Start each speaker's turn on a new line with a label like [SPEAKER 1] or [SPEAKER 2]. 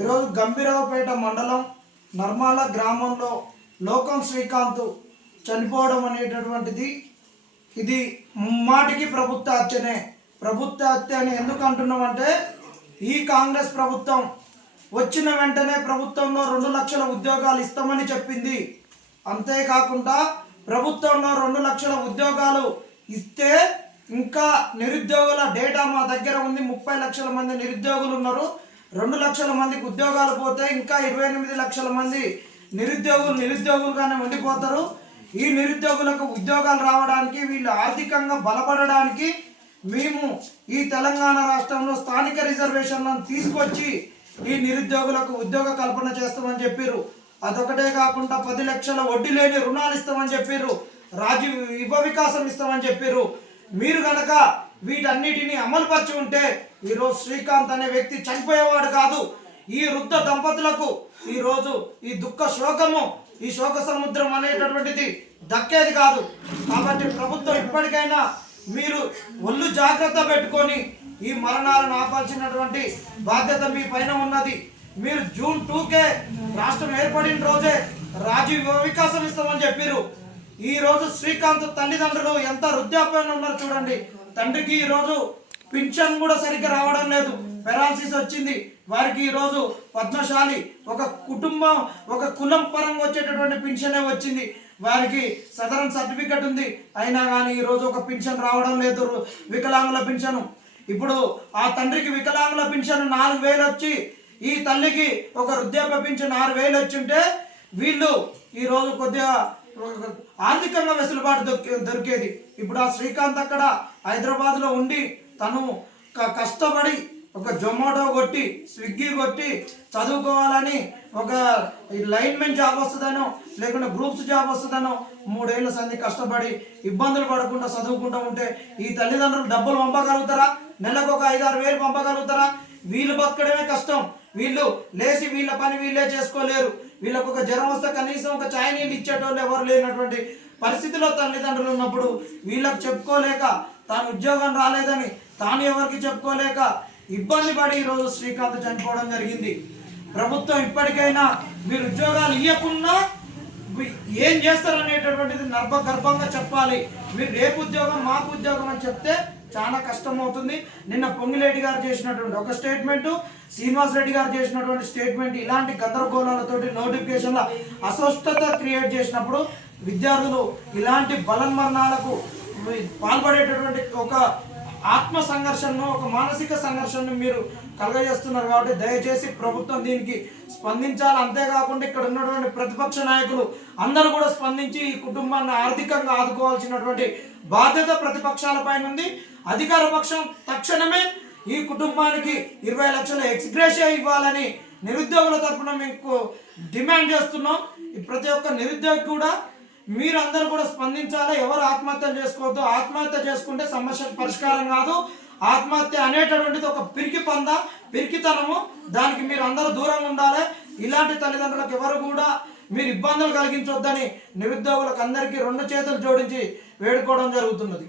[SPEAKER 1] ఈరోజు గంభీరావుపేట మండలం నర్మాల గ్రామంలో లోకం శ్రీకాంత్ చనిపోవడం అనేటటువంటిది. ఇది ముమ్మాటికి ప్రభుత్వ హత్యనే. ప్రభుత్వ హత్య అని ఎందుకు అంటున్నామంటే ఈ కాంగ్రెస్ ప్రభుత్వం వచ్చిన వెంటనే ప్రభుత్వంలో రెండు లక్షల ఉద్యోగాలు ఇస్తామని చెప్పింది. అంతేకాకుండా ప్రభుత్వంలో రెండు లక్షల ఉద్యోగాలు ఇస్తే ఇంకా నిరుద్యోగుల డేటా మా దగ్గర ఉంది. ముప్పై లక్షల మంది నిరుద్యోగులు ఉన్నారు. రెండు లక్షల మందికి ఉద్యోగాలు పోతే ఇంకా ఇరవై ఎనిమిది లక్షల మంది నిరుద్యోగులు నిరుద్యోగులుగానే ఉండిపోతారు. ఈ నిరుద్యోగులకు ఉద్యోగాలు రావడానికి వీళ్ళు ఆర్థికంగా బలపడడానికి మేము ఈ తెలంగాణ రాష్ట్రంలో స్థానిక రిజర్వేషన్లను తీసుకొచ్చి ఈ నిరుద్యోగులకు ఉద్యోగ కల్పన చేస్తామని చెప్పారు అదొకటే కాకుండా పది లక్షల వడ్డీ లేని రుణాలు ఇస్తామని చెప్పారు రాజీ యువ వికాసం ఇస్తామని చెప్పారు మీరు కనుక వీటన్నిటిని అమలుపరిచి ఉంటే ఈరోజు శ్రీకాంత్ అనే వ్యక్తి చనిపోయేవాడు కాదు. ఈ వృద్ధ దంపతులకు ఈరోజు ఈ దుఃఖ శోకము ఈ శోక సముద్రం అనేటటువంటిది దక్కేది కాదు. కాబట్టి ప్రభుత్వం ఇప్పటికైనా మీరు ఒళ్ళు జాగ్రత్త పెట్టుకొని ఈ మరణాలను ఆపాల్సినటువంటి బాధ్యత మీ పైన ఉన్నది. మీరు జూన్ టూకే రాష్ట్రం ఏర్పడిన రోజే రాజీవ్ వికాసం ఇస్తామని చెప్పారు ఈ రోజు శ్రీకాంత్ తల్లిదండ్రులు ఎంత వృద్ధాప్యంలో ఉన్నారు చూడండి. తండ్రికి ఈ రోజు పింఛన్ కూడా సరిగ్గా రావడం లేదు. పెరాలసిస్ వచ్చింది. వారికి ఈరోజు పద్మశాలి ఒక కుటుంబం ఒక కులం పరంగా వచ్చేటటువంటి పింఛనే వచ్చింది. వారికి సదరన్ సర్టిఫికెట్ ఉంది. అయినా కానీ ఈరోజు ఒక పింఛన్ రావడం లేదు. వికలాంగుల పింఛను. ఇప్పుడు ఆ తండ్రికి వికలాంగుల పింఛను నాలుగు వేలు వచ్చి ఈ తల్లికి ఒక వృద్ధాప్య పింఛన్ ఆరు వేలు వచ్చి ఉంటే వీళ్ళు ఈరోజు కొద్దిగా ఆర్థికంగా వెసులుబాటు దొరికే దొరికేది. ఇప్పుడు ఆ శ్రీకాంత్ అక్కడ హైదరాబాద్లో ఉండి తను కష్టపడి ఒక జొమాటో కొట్టి స్విగ్గీ కొట్టి చదువుకోవాలని ఒక లైన్మెన్ జాబ్ వస్తుందనో లేకుంటే గ్రూప్స్ జాబ్ వస్తుందనో మూడేళ్ళ సంది కష్టపడి ఇబ్బందులు పడకుండా చదువుకుంటూ ఉంటే ఈ తల్లిదండ్రులు డబ్బులు పంపగలుగుతారా? నెలకు ఒక ఐదారు వేలు పంపగలుగుతారా? వీళ్ళు బతకడమే కష్టం. వీళ్ళు లేచి వీళ్ళ పని వీళ్ళే చేసుకోలేరు. వీళ్ళకు ఒక జ్వరం వస్తే కనీసం ఒక ఛాయ్ నీళ్ళు ఇచ్చేటోళ్ళు ఎవరు లేనటువంటి పరిస్థితిలో తల్లిదండ్రులు ఉన్నప్పుడు వీళ్ళకి చెప్పుకోలేక తాను ఉద్యోగం రాలేదని తాను ఎవరికి చెప్పుకోలేక ఇబ్బంది పడి ఈరోజు శ్రీకాంత్ చనిపోవడం జరిగింది. ప్రభుత్వం ఇప్పటికైనా మీరు ఉద్యోగాలు ఇవ్వకుండా ఏం చేస్తారనేటటువంటిది నర్భ గర్భంగా చెప్పాలి. మీరు రేపు ఉద్యోగం మాకు ఉద్యోగం అని చెప్తే చాలా కష్టం అవుతుంది నిన్న పొంగిరెడ్డి గారు చేసినటువంటి ఒక స్టేట్మెంట్ శ్రీనివాస్ రెడ్డి గారు చేసినటువంటి స్టేట్మెంట్ ఇలాంటి గందరగోళాలతోటి నోటిఫికేషన్ల అస్వస్థత క్రియేట్ చేసినప్పుడు విద్యార్థులు ఇలాంటి బలన్మరణాలకు పాల్పడేటటువంటి ఒక ఆత్మ సంఘర్షణను ఒక మానసిక సంఘర్షణను మీరు కలగజేస్తున్నారు కాబట్టి దయచేసి ప్రభుత్వం దీనికి స్పందించాలి. అంతేకాకుండా ఇక్కడ ఉన్నటువంటి ప్రతిపక్ష నాయకులు అందరూ కూడా స్పందించి ఈ కుటుంబాన్ని ఆర్థికంగా ఆదుకోవాల్సినటువంటి బాధ్యత ప్రతిపక్షాల పైన ఉంది. అధికార పక్షం తక్షణమే ఈ కుటుంబానికి ఇరవై లక్షల ఎక్స్గ్రేషియా ఇవ్వాలని నిరుద్యోగుల తరపున మీకు డిమాండ్ చేస్తున్నాం. ప్రతి ఒక్క నిరుద్యోగి కూడా మీరందరూ కూడా స్పందించాలి? ఎవరు ఆత్మహత్య చేసుకోవద్దు? ఆత్మహత్య చేసుకుంటే సమస్య పరిష్కారం కాదు. ఆత్మహత్య అనేటటువంటిది ఒక పిరికి పంద పిరికితనము. దానికి మీరు అందరూ దూరంగా ఉండాలి. ఇలాంటి తల్లిదండ్రులకు ఎవరు కూడా మీరు ఇబ్బందులు కలిగించొద్దని నిరుద్యోగులకు అందరికీ రెండు చేతులు జోడించి వేడుకోవడం జరుగుతున్నది.